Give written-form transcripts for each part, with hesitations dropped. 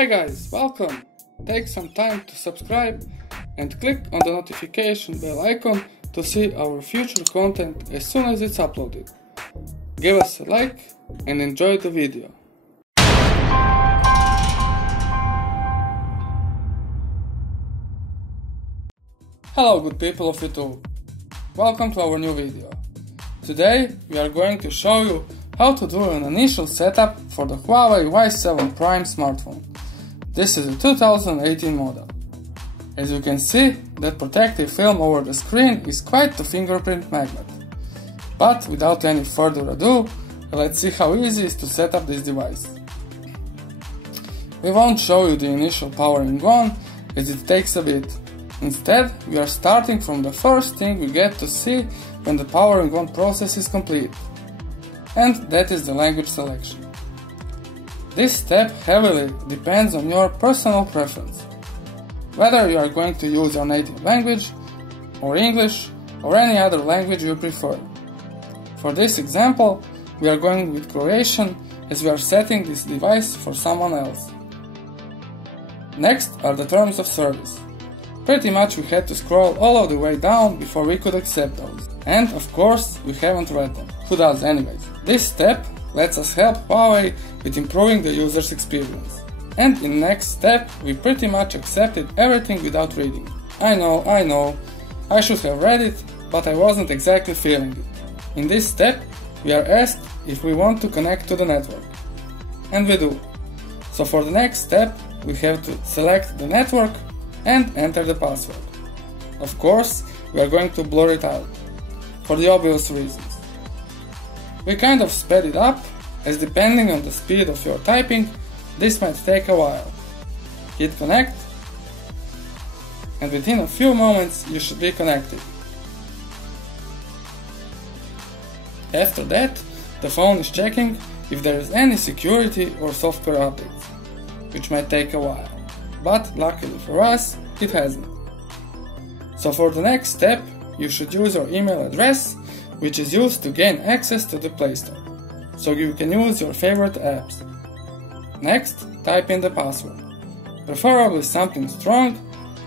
Hi guys, welcome! Take some time to subscribe and click on the notification bell icon to see our future content as soon as it's uploaded. Give us a like and enjoy the video. Hello good people of YouTube, welcome to our new video. Today we are going to show you how to do an initial setup for the Huawei Y7 Prime smartphone. This is a 2018 model. As you can see, that protective film over the screen is quite the fingerprint magnet. But without any further ado, let's see how easy it is to set up this device. We won't show you the initial powering on, as it takes a bit. Instead, we are starting from the first thing we get to see when the powering on process is complete. And that is the language selection. This step heavily depends on your personal preference. Whether you are going to use your native language, or English, or any other language you prefer. For this example, we are going with Croatian as we are setting this device for someone else. Next are the terms of service. Pretty much we had to scroll all of the way down before we could accept those. And of course, we haven't read them. Who does anyways? This step lets us help Huawei with improving the user's experience. And in the next step, we pretty much accepted everything without reading. I know, I should have read it, but I wasn't exactly feeling it. In this step, we are asked if we want to connect to the network. And we do. So for the next step, we have to select the network and enter the password. Of course, we are going to blur it out, for the obvious reasons. We kind of sped it up, as depending on the speed of your typing, this might take a while. Hit connect, and within a few moments you should be connected. After that, the phone is checking if there is any security or software updates, which might take a while. But luckily for us, it hasn't. So for the next step, you should use your email address, which is used to gain access to the Play Store, so you can use your favorite apps. Next, type in the password, preferably something strong,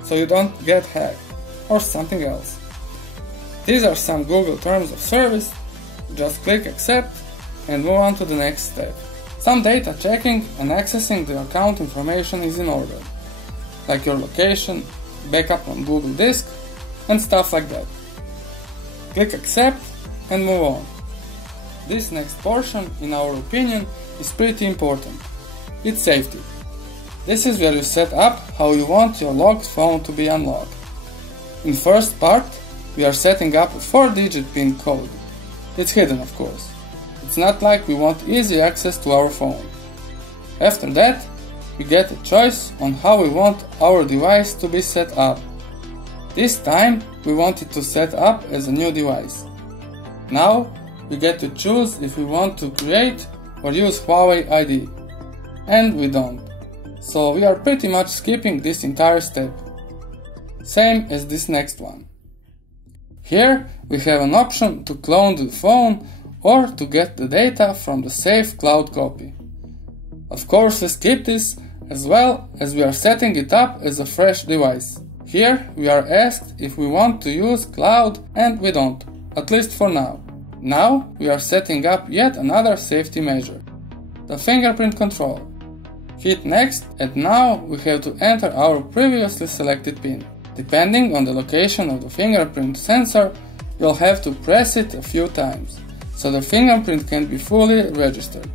so you don't get hacked, or something else. These are some Google terms of service, just click accept and move on to the next step. Some data checking and accessing the account information is in order, like your location, backup on Google Disk, and stuff like that. Click accept and move on. This next portion, in our opinion, is pretty important. It's safety. This is where you set up how you want your locked phone to be unlocked. In first part, we are setting up a 4-digit PIN code. It's hidden, of course. It's not like we want easy access to our phone. After that, we get a choice on how we want our device to be set up. This time, we want it to set up as a new device. Now, we get to choose if we want to create or use Huawei ID. And we don't. So we are pretty much skipping this entire step. Same as this next one. Here, we have an option to clone the phone or to get the data from the safe cloud copy. Of course, we skip this as well as we are setting it up as a fresh device. Here we are asked if we want to use cloud and we don't, at least for now. Now we are setting up yet another safety measure, the fingerprint control. Hit next and now we have to enter our previously selected PIN. Depending on the location of the fingerprint sensor, you'll have to press it a few times, so the fingerprint can be fully registered.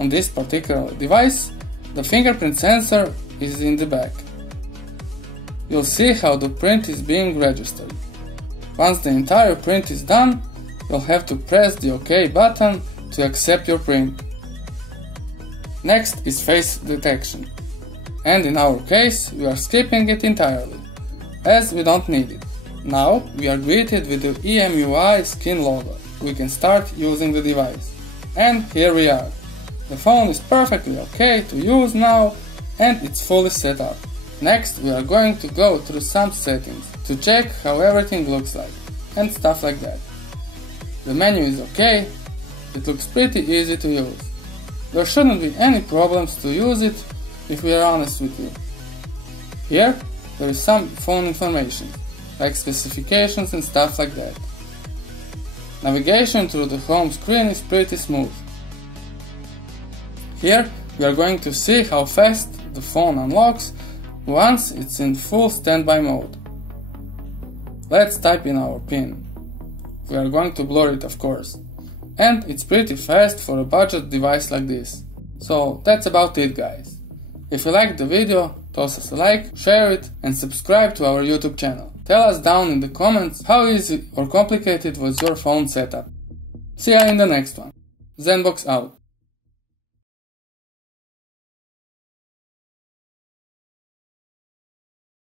On this particular device, the fingerprint sensor is in the back. You'll see how the print is being registered. Once the entire print is done, you'll have to press the OK button to accept your print. Next is face detection. And in our case, we are skipping it entirely, as we don't need it. Now we are greeted with the EMUI skin logo. We can start using the device. And here we are. The phone is perfectly okay to use now, and it's fully set up. Next, we are going to go through some settings to check how everything looks like, and stuff like that. The menu is okay, it looks pretty easy to use. There shouldn't be any problems to use it, if we are honest with you. Here, there is some phone information, like specifications and stuff like that. Navigation through the home screen is pretty smooth. Here, we are going to see how fast the phone unlocks once it's in full standby mode. Let's type in our PIN. We are going to blur it, of course. And it's pretty fast for a budget device like this. So that's about it, guys. If you liked the video, toss us a like, share it, and subscribe to our YouTube channel. Tell us down in the comments how easy or complicated was your phone setup. See ya in the next one. Zenbox out.